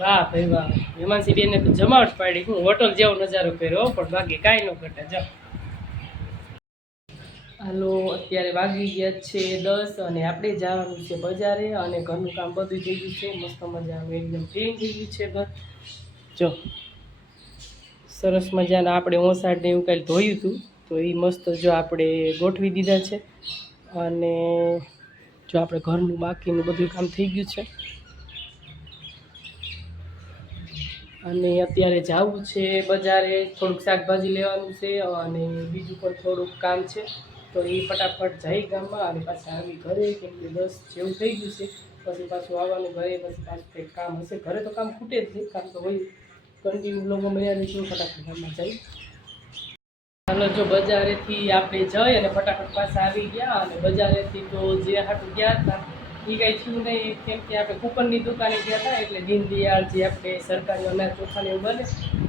વાહ ભાઈ વાહ, હેમાંસી બેને તો જમાવટ પાડી. હું હોટલ જેવો નજારો કર્યો, પણ બાકી કાંઈ ન ઘટે. જાઓ હાલો, અત્યારે વાગી ગયા છે 10 અને આપણે જવાનું છે બજારે. અને ઘરનું કામ બધું થઈ ગયું છે, મસ્ત મજાનું એકદમ ક્લીન થઈ ગયું છે ઘર. જો સરસ મજાના આપણે ઓસાડને એવું કાંઈ ધોયું હતું, તો એ મસ્ત જો આપણે ગોઠવી દીધા છે. અને જો આપણે ઘરનું બાકીનું બધું કામ થઈ ગયું છે. અને અત્યારે જવું છે બજારે, થોડુંક શાકભાજી લેવાનું છે અને બીજું પણ થોડુંક કામ છે. તો એ ફટાફટ જઈ ગામમાં અને પાછા આવી ઘરે, કેમ કે 10 જેવું થઈ ગયું છે. પછી પાછું આવવાનું ઘરે, પછી પાછું કંઈક કામ હશે ઘરે. તો કામ ખૂટે જ નહીં, કામ તો હોય. કન્ટિન્યુ લોકો મળ્યા રહીશું, ફટાફટ ગામમાં જઈ. ચાલો, જો બજારેથી આપણે જઈ અને ફટાફટ પાછા આવી ગયા. અને બજારેથી તો જે હાટું ગયા હતા એ કાંઈ થયું નહીં, કેમ કે આપણે કૂપનની દુકાને ગયા હતા. એટલે દીનદયાળ જે આપણે સરકારી અનાજ ચોખાને એવું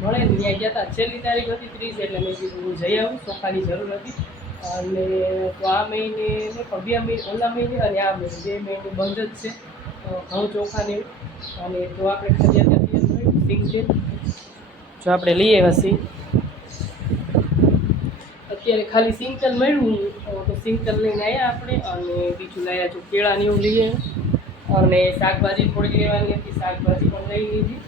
મળે ને, ત્યાં ગયા હતા. છેલ્લી તારીખ હતી 30, એટલે મેં કીધું હું જઈ આવું, ચોખાની જરૂર હતી. અને તો આ મહિને ને પણ 2 મહિને, ઓલા મહિને અને આ મહિને 2 મહિને બંધ જ છે ઘઉં ચોખાને એવું. અને તો આપણે ખાલી અત્યારે સિંગ તેલ જો આપણે લઈ આવ્યા છીએ. અત્યારે ખાલી સિંગતેલ મળ્યું તો સિંગતેલ લઈને આવ્યા આપણે. અને બીજું લાવ્યા જો કેળાની એવું લઈએ. અને શાકભાજી થોડી લેવાની હતી, શાકભાજી પણ લઈ લીધી.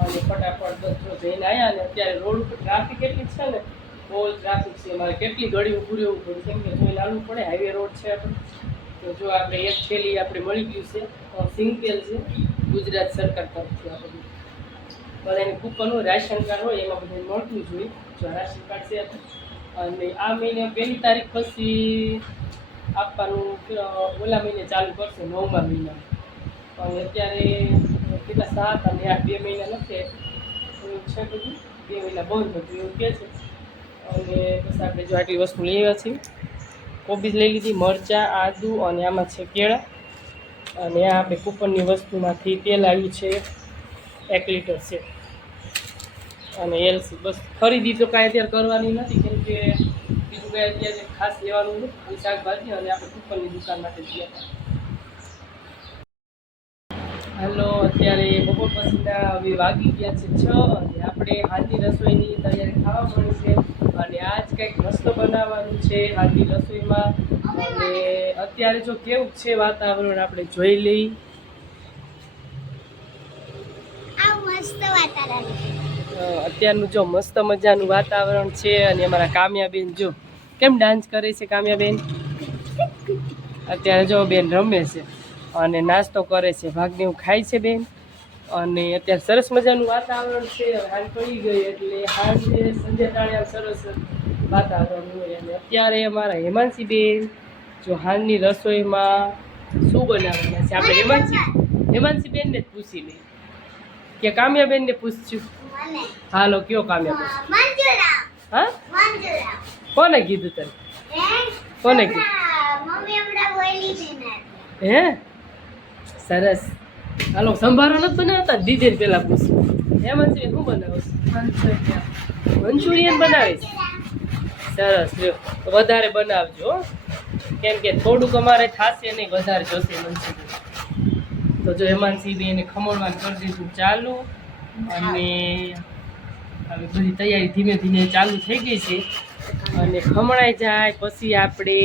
અને ફટાફટ જો જઈને આવ્યા. અને અત્યારે રોડ ઉપર ટ્રાફિક એટલી છે ને, બહુ ટ્રાફિક છે. મારે કેટલી ઘડી ઊભું રહેવું પડે, કેમ કે જોઈને આવવું પડે, હાઈવે રોડ છે આપણે. તો જો આપણે એક થેલી આપણે મળી ગયું છે, સિંગતેલ છે ગુજરાત સરકાર તરફથી. આપણે બધાની કૂપન હોય, રાશન કાર્ડ હોય, એમાં બધાને મળતું જ હોય. જો રાશન કાર્ડ છે. અને આ મહિને 1 તારીખ પછી આપવાનું, ઓલા મહિને ચાલુ કરશે 9મા મહિના. અને અત્યારે કેટલા 7 અને 8 2 મહિના નથી એવું છે બધું. 2 મહિના બંધ હતું એવું કહે છે. અને બસ આપણે જો આટલી વસ્તુ લઈ આવ્યા છીએ. કોબીજ લઈ લીધી, મરચાં, આદુ, અને આમાં છે કેળા. અને આ આપણે કૂપનની વસ્તુમાંથી તેલ આવ્યું છે 1 લીટર છે. અને એલસી બસ. ખરીદી તો કાંઈ અત્યારે કરવાની નથી, કેમ કે બીજું કાંઈ અત્યારે ખાસ લેવાનું નથી, ખાલી શાકભાજી. અને આપણે કૂપનની દુકાન માટે ગયા હતા. હાલો, અત્યારે બપોર પછીના હવે વાગી ગયા છે 6 અને આપણે હાલની રસોઈની તૈયારી થવા મળી છે. અને આજ કંઈક મસ્ત બનાવવાનું છે હાલની રસોઈમાં. અને અત્યારે જો કેવું છે વાતાવરણ આપણે જોઈ લઈ. અત્યારનું જો મસ્ત મજાનું વાતાવરણ છે. અને અમારા કામ્યાબેન જો કેમ ડાન્સ કરે છે. કામ્યાબેન અત્યારે જો બેન રમે છે અને નાસ્તો કરે છે, ભાગને ખાય છે બેન. અને અત્યારે સરસ મજાનું વાતાવરણ છે. હાંજ પડી ગઈ એટલે હાંજે સંધ્યાકાળે સરસ વાતાવરણ હોય. અને અત્યારે અમારા હેમાંસી બેન જો હાલની રસોઈમાં શું બનાવવાના છે. આપણે હેમાંસી બેનને જ પૂછી લઈએ કે કામ્યાબેનને પૂછશું. હાલો, કયો કામ્યાબેન? હા, કોને કીધું તને? કોને કીધું? હે, સરસ. હાલો, સંભારો નથી બનાવતા? દીદીને પેલા પૂછ્યું. હેમાંસી શું બનાવશે? મંચુરિયન બનાવીશ. સરસ, લ્યો વધારે બનાવજો, કેમ કે થોડુંક અમારે થશે નહીં, વધારે જોશે મંચુરિયન. તો જો હેમાંસી બેને ખમણવાનું કરી દીધું ચાલુ. અને હવે બધી તૈયારી ધીમે ધીમે ચાલુ થઈ ગઈ છે. અને ખમણાઈ જાય પછી આપણે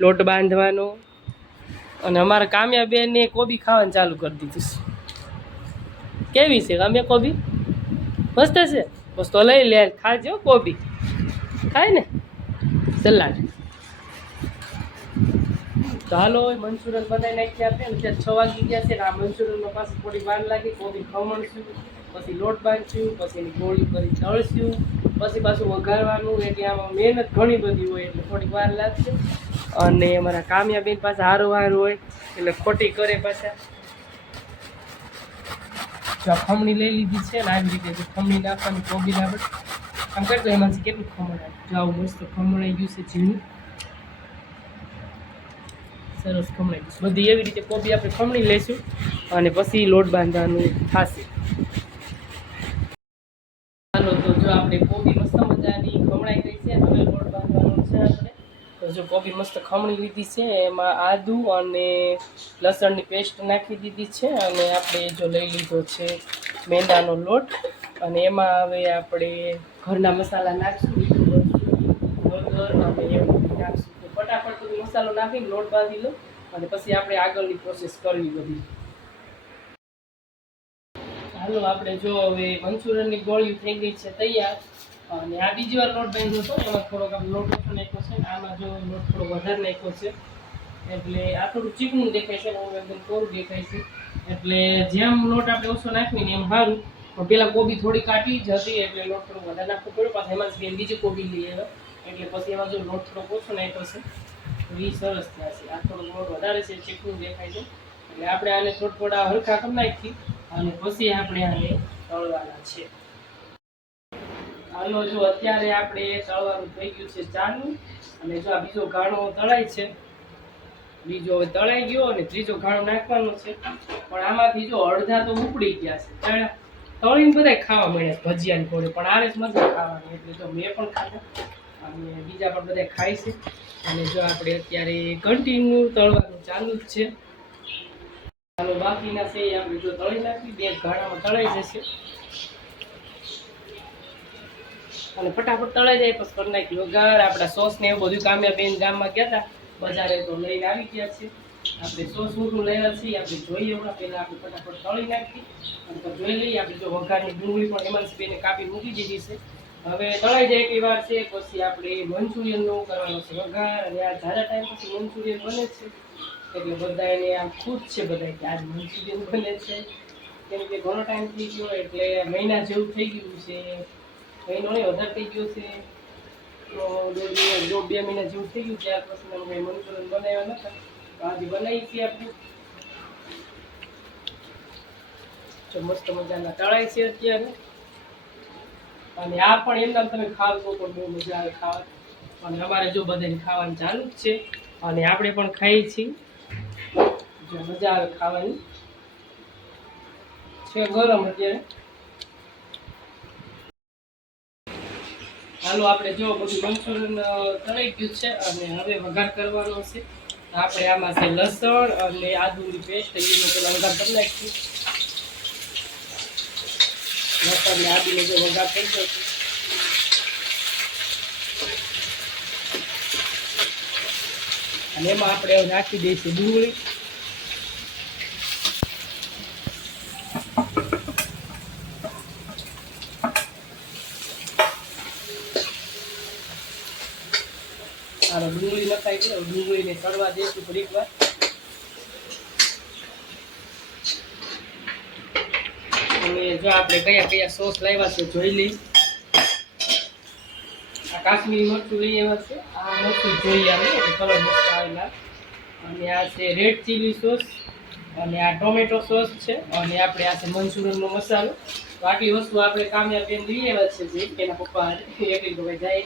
લોટ બાંધવાનો. અને અમારા કામ્યાબેને કોબી ખાવાનું ચાલુ કરી દીધું છે. કેવી છે કામ્યા કોબી? મસ્ત છે. બસ તો લઈ લે, ખાજો કોબી. ખાય ને સલાડ. તો હાલો, મંચુરિયન બનાવી નાખ્યા આપણે. અત્યારે 6 વાગી ગયા છે. આ મંચુરિયનમાં પાછી થોડી વાર લાગી. કોબી ખમણશું, પછી લોટ બાંધશું, પછી એની ગોળી કરી તળશું, પછી પાછું વઘારવાનું. એટલે આમાં મહેનત ઘણી બધી હોય, એટલે થોડીક વાર લાગશે. અને અમારા કામ્યાબેન પાછા હારોહાર હોય એટલે ખોટી કરે પાછા. જો ખમણી લઈ લીધી છે ને, આવી રીતે ખમણી નાખવાની કોબી આપણે આમ કરતો એમાંથી કેટલું ખમણ આવે. જો આવું મસ્ત ખમણાઈ ગયું છે ઝીણું, સરસ ખમણાઈ ગયું. બધી એવી રીતે કોબી આપણે ખમણી લઈશું અને પછી લોટ બાંધવાનું થશે. ચાલો, તો જો આપણે કોબી મસ્ત મજાની ખમણાઈ ગઈ છે. હવે લોટ બાંધવાનો છે આપણે. તો જો કોબી મસ્ત ખમણી લીધી છે, એમાં આદુ અને લસણની પેસ્ટ નાખી દીધી છે, અને આપણે જો લઈ લીધો છે મેંદાનો લોટ, અને એમાં હવે આપણે ઘરના મસાલા નાખશું, હળદર અને એવું નાખશું. તો ફટાફટ બધું મસાલો નાખીને લોટ બાંધી લો, અને પછી આપણે આગળની પ્રોસેસ કરવી બધી. હાલો આપણે જો હવે મંચુરિયનની ગોળીઓ થઈ ગઈ છે તૈયાર, અને આ બીજી વાર લોટ બાંધ્યો હતો, એમાં થોડોક આપણે લોટ ઓછો નાખ્યો છે, આમાં જો લોટ થોડો વધારે નાખ્યો છે, એટલે આ થોડું ચીકણું દેખાય છે, એકદમ કોરું દેખાય છે. એટલે જેમ લોટ આપણે ઓછો નાખીને એમ સારું. પણ પેલા કોબી થોડી કાઢી જ હતી, એટલે લોટ થોડો વધારે નાખવો પડ્યો. પાછા એમાં જ બીજી કોબી લઈ આવ્યો, એટલે પછી એમાં જો લોટ થોડો ઓછો નાખ્યો છે તો એ સરસ થયા છે. આ થોડો લોટ વધારે છે, ચીકણું દેખાય છે, એટલે આપણે આને થોડા હલકા કરી નાખી, અને પછી આપણે આને તળવાના છે. હાલો જો અત્યારે આપણે તળવાનું થઈ ગયું છે ચાલુ, અને જો આ બીજો ઘાણો તળાય છે, બીજો હવે તળાઈ ગયો, અને ત્રીજો ઘાણો નાખવાનો છે. પણ આમાંથી જો અડધા તો ઉપડી ગયા છે, તળીને બધા ખાવા મળ્યા ભજીયાની ઘોડે, પણ આને જ મજા ખાવાની, એટલે જો મેં પણ ખાધા અને બીજા પણ બધા ખાય છે. અને જો આપણે અત્યારે કન્ટિન્યુ તળવાનું ચાલુ જ છે. ચાલો બાકીના છે આપણે જો તળી નાખી, બે ઘાણામાં તળાઈ જશે, અને ફટાફટ તળાઈ જાય પછી કરી નાખી વઘાર. આપણા સોસ ને એવું બધું કામ્યાબેન ગામમાં ગયા હતા બજારે, તો લઈને આવી ગયા છે. આપણે સોસ ઊંધું લેવા છીએ, આપણે જોઈએ હમણાં પહેલાં આપણે ફટાફટ તળી નાખી, અને તો જોઈ લઈએ. આપણે જો વઘારની ડુંગળી પણ હેમાંશીબેને કાપી મૂકી દીધી છે, હવે તળાઈ જાય એટલી વાર છે, પછી આપણે મંચુરિયનનું કરવાનું છે વઘાર. અને આ ઝાઝા ટાઈમ પછી મંચુરિયન બને છે, એટલે બધા એને આમ ખુશ છે બધા કે આજ મંચુરિયન બને છે, કેમ કે ઘણો ટાઈમ થઈ ગયો, એટલે મહિના જેવું થઈ ગયું છે, મહિનો નહીં વધારે થઈ ગયો છે, તો 2 મહિના જેવું થઈ ગયું. ત્યાર પછી અમે મંચુરિયન બનાવ્યા નતા, તો આજે બનાવી છીએ આપણે. જો મસ્ત મજાના તળાય છે અત્યારે, અને આ પણ એમના તમે ખાવ તો પણ બહુ મજા આવે ખાવાની. અને અમારે જો બધાને ખાવાનું ચાલુ જ છે, અને આપણે પણ ખાઈએ છીએ, જો મજા આવે ખાવાની છે. ગરમ અત્યારે. હાલો આપણે જો બધું મંચુરિયન તળાઈ ગયું છે, અને હવે વઘાર કરવાનો છે. આપણે આમાં છે લસણ અને આદુની પેસ્ટ, એનો પેલા વઘાર કરી નાખીશું. લસણ ને આદુનો જો વઘાર થઈ ગયો છે, અને એમાં આપણે નાખી દઈશું ડુંગળી, ડુંગળી નખાઈ ગઈ. ડુંગળીને તળવા દઈશું થોડીક વાર. અને જો આપણે કયા કયા સોસ લાવ્યા છે જોઈ લઈ. આ કાશ્મીરી મરચું લઈ આવ્યા છે, આ મરચું જોઈએ આવે એટલે કલર મસ્ત આવેલા. અને આ છે રેડ ચીલી સોસ, અને આ ટોમેટો સોસ છે, અને આપણે આ છે મંચુરિયનનો મસાલો. તો આટલી વસ્તુ આપણે કામ્યાબેન લઈ આવ્યા છે, જે એના પપ્પા એકલી તો જાય,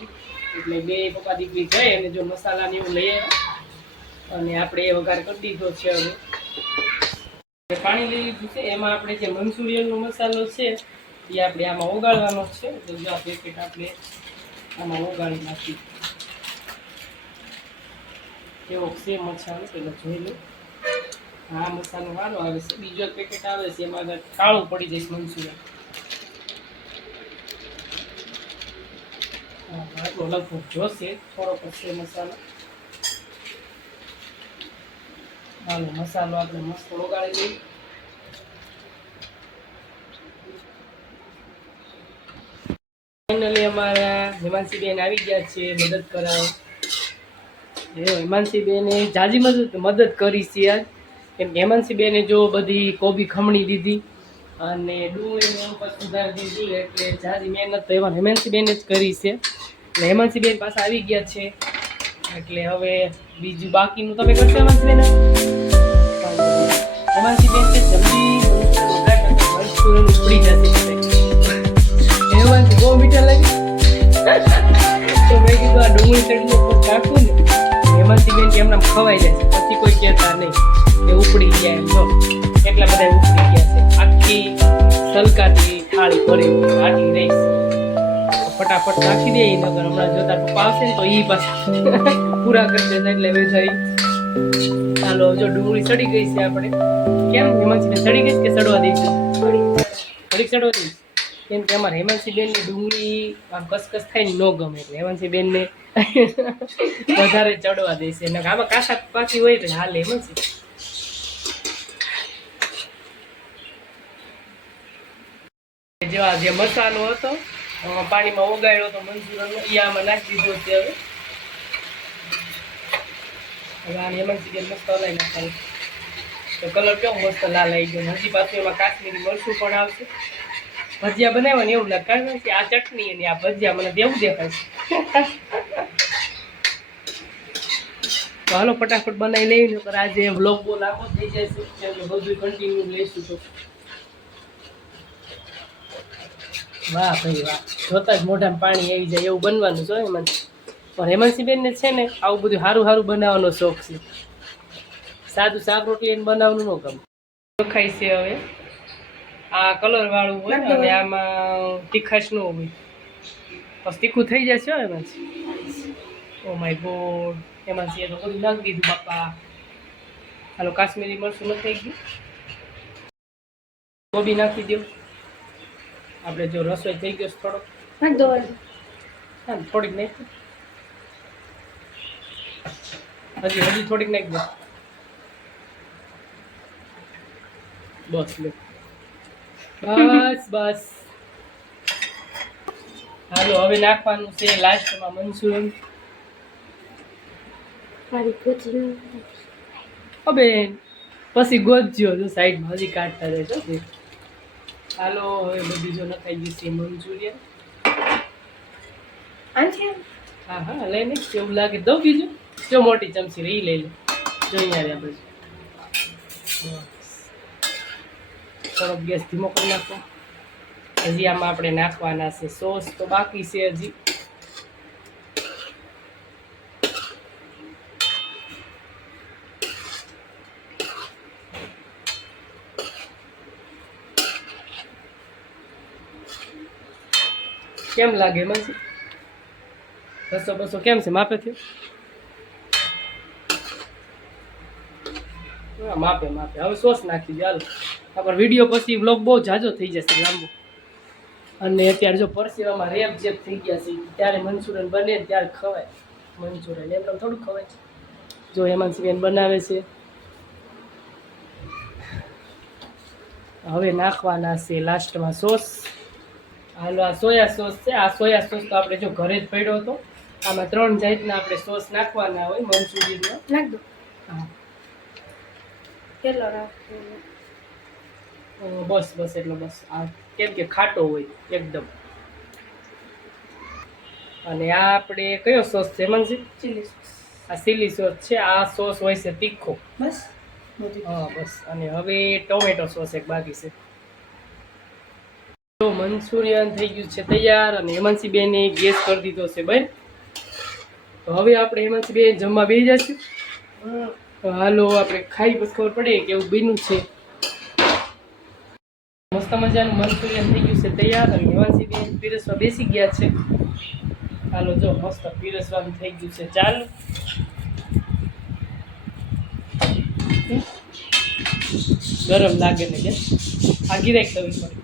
એટલે બે પપ્પા દીકરી જાય, અને જો મસાલા ને એવું લઈ આવ્યા, અને આપણે એ વઘાર કરી દીધો છે. હવે પાણી લઈ લીધું છે, એમાં આપણે જે મંચુરિયનનો મસાલો છે એ આપણે આમાં ઓગાળવાનો છે. તો જો આ પેકેટ આપણે આમાં ઓગાળી નાખી. એવો સેમ મસાલો પેલા જોઈ લો. આ મસાલો સારો આવે છે. બીજો પેકેટ આવે છે એમાં આગળ કાળું પડી જાય મંચુરિયન. આટલો લગભગ જોશે, થોડોક હશે મસાલો. હાલો મસાલો આપણે મસ્ત ઓગાળી દઈએ. ફાઇનલી અમારા હેમાંશીબેન આવી ગયા છે મદદ કરાવે. હેમાંશીબેને જાજી મદદ કરી છે આજ, કેમ કે હેમાંશીબેને જો બધી કોબી ખમણી દીધી અને ડુંગળીને ઉપર સુધારી દીધું, એટલે જાજી મહેનત તો એમાં હેમાંશીબેને જ કરી છે. એટલે હેમાંશીબેન પાસે આવી ગયા છે, એટલે હવે બીજું બાકીનું તમે કરશો હેમાંશીબેન? હેમાંશીબેન છે જલ્દી ઉપડી જશે. હેમાંશી બહુ મીઠા લાગે, તો મેં કીધું આ ડુંગળી ચટણી ઉપર નાખું ને હેમાંશીબેન કે એમનામ ખવાઈ જાય છે, પછી કોઈ કહેતા નહીં કે ઉપડી ગયા એમ. જો એટલા બધા ઉપડી ગયા છે, આખી સલકાથી થાળી ભરી આટલી રહીશ. ફટાફટ નાખી દે. નગર હમણાં જો તાર પપ્પા આવશે ને તો એ પાછા પૂરા કરી દેતા એટલે હવે થઈ. ચાલો જો ડુંગળી સડી ગઈ છે આપણે. કેમ હેમાંસીને સડી ગઈ કે સડવા દઈશું? થોડીક સડવા દઈશ કેમ કે અમારે હેમાંસી બેન ની ડુંગળી આમ કસકસ થાય ને ન ગમે એટલે હેમાંસી બેન ને વધારે ચડવા દેશે. આમાં કાસા પાકી હોય એટલે હાલે. હેમાંસી જેવા જે મસાલો હતો પાણીમાં ઓગાળ્યો તો મંચુરિયન એ આમાં નાખી દીધો છે. હવે આને હેમાંસી બેન મસ્ત હલાવી નાખવાનું તો કલર કેવો મસ્ત લાલ આવી ગયો. હજી પાછું એમાં કાશ્મીરી મરચું પણ આવશે. ભજીયા બનાવવા ને એવું લાગે કારણ કે આ ચટણી અને આ ભજીયા મને દેવું દેખાય છે. તો હાલો ફટાફટ બનાવી લઈને પર આજે વ્લોગ બહુ લાંબો થઈ જાય છે એટલે બધું કન્ટિન્યુ લઈશું. તો વાહ ભાઈ વાહ, જોતા જ મોઢામાં પાણી આવી જાય એવું બનવાનું છે હેમાંસી. પણ હેમાંસી બેનને છે ને આવું બધું સારું સારું બનાવવાનો શોખ છે. સાદું શાક રોટલી બનાવવાનું ન ગમે. ખાય છે હવે આ કલર વાળું હોય અને આમાં તીખાશ ન હોય બસ તીખું થઈ જશે. હેમાંસી ઓ માય ગોડ, હેમાંસી તો બધું નાખી દીધું બાપા. હાલો કાશ્મીરી મરચું ન થઈ ગયું. કોબી નાખી દો. આપણે જો રસોઈ થઈ ગયો થોડોક હા થોડીક નાખી હજી થોડીક નાખી દો બસ. લો બસ બસ. હાલો હવે નાખવાનું છે લાસ્ટમાં મંચુરિયન. હવે પછી ગોતજો જો સાઈડમાં હજી કાઢતા રહેજો. હાલો હવે બધી જો નખાઈ ગઈ છે મંચુરિયન. હા હા લઈને કેવું લાગે દઉં બીજું જો મોટી ચમચી રહી લઈ લે જો અહીંયા આપણે થોડોક ગેસ ધીમો કરી નાખો. હજી આમાં આપણે નાખવાના છે સોસ તો બાકી છે હજી. કેમ લાગે હેમાંસી? 200 કેમ છે માપે થયો? માપે માપે. હવે સોસ નાખી દો. હાલો આપણા વિડીયો પછી વ્લોગ બહુ જાજો થઈ જશે લાંબો. અને અત્યારે જો પરસેવામાં રેપ જેપ થઈ ગયા છે ત્યારે મંચુરિયન બને ત્યારે ખવાય. મંચુરિયન એમ થોડું ખવાય. જો હેમાંસી બેન બનાવે છે. હવે નાખવાના છે લાસ્ટમાં સોસ. હાલો આ સોયા સોસ છે. આ સોયા સોસ તો આપણે જો ઘરે જ પડ્યો હતો. આમાં 3 જાતના આપણે સોસ નાખવાના હોય મંચુરિયનમાં. નાખ દો. હા કેટલો રાખો? બસ બસ એટલો બસ. આ કેમ કે ખાટો હોય એકદમ. અને આ આપણે કયો સોસ છે હેમાંસી? Chilli sauce. આ ચીલી સોસ છે. આ સોસ હોય છે તીખો. બસ હા બસ. અને હવે ટોમેટો સોસ એક બાકી છે. તો મંચુરિયન થઈ ગયું છે તૈયાર. અને હેમાંસી બેને ગેસ કરી દીધો છે ભાઈ. તો હવે આપણે હેમાંસી બેન જમવા બેસી જશું. હાલો આપણે ખાઈ બસ ખબર પડે કેવું બન્યું છે. મસ્ત મજાનું મંચુરિયન થઈ ગયું છે તૈયાર. અને હેમાંસી બેન પીરસવા બેસી ગયા છે. હાલો જો મસ્ત પીરસવાનું થઈ ગયું છે. ચાલો ગરમ લાગે ને કે આ ગિરાક થવી પડે.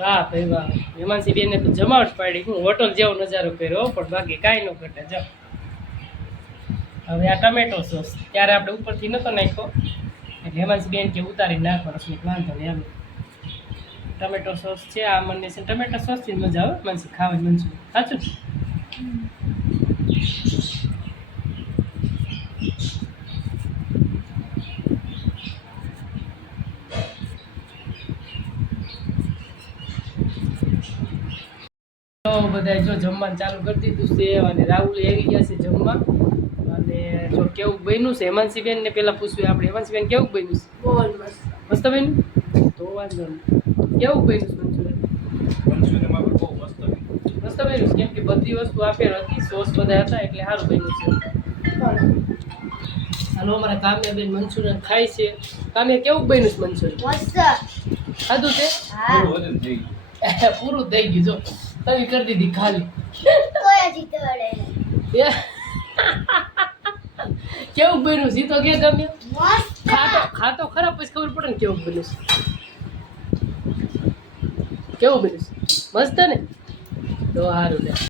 વાહ ભાઈ વાહ, હેમાંસી બેને તો જમાવટ પાડી. હું હોટલ જેવો નજારો કર્યો પણ બાકી કાંઈ ન ઘટે. જાઓ હવે આ ટમેટો સોસ ત્યારે આપણે ઉપરથી નહોતો નાખ્યો એટલે હેમાંસી બેન કે ઉતારી નાખવાનો છે. વાંધો નહીં. ટમેટો સોસ છે. આ મને છે ટમેટો સોસથી મજા આવે મને ખાવાની મંચુરિયન. સાચું તો બધા જો જમવાનું ચાલુ કરી દીધું છે અને રાહુલ આવી ગયા છે જમવા. અને જો કેવું બન્યું છે હેમાંશીબેન ને પેલા પૂછ્યું આપણે. હેમાંશીબેન કેવું બન્યું છે? બહુ મસ્ત. મસ્ત બન્યું? તો વાંધો નહીં. કેવું બન્યું છે મંચુરિયન? મસ્ત બન્યું છે કેમ કે બધી વસ્તુ આપેલ હતી, સોસ બધા હતા એટલે સારું બન્યું છે. હાલો અમારા કામ્યાબેન મંચુરિયન ખાય છે. કામ્યા કેવું બન્યું છે મંચુરિયન? મસ્ત. ખાધું છે? હા. પૂરું થઈ ગયું જો તવી કરી દીધી ખાલી. કોઈ હજી તળે. કેવું બન્યું છે? તો કે ગમે મસ્ત. ખાતો ખરાબ પછી ખબર પડે ને કેવું બન્યું છે. કેવું બન્યું છે? મસ્ત ને? તો સારું લે.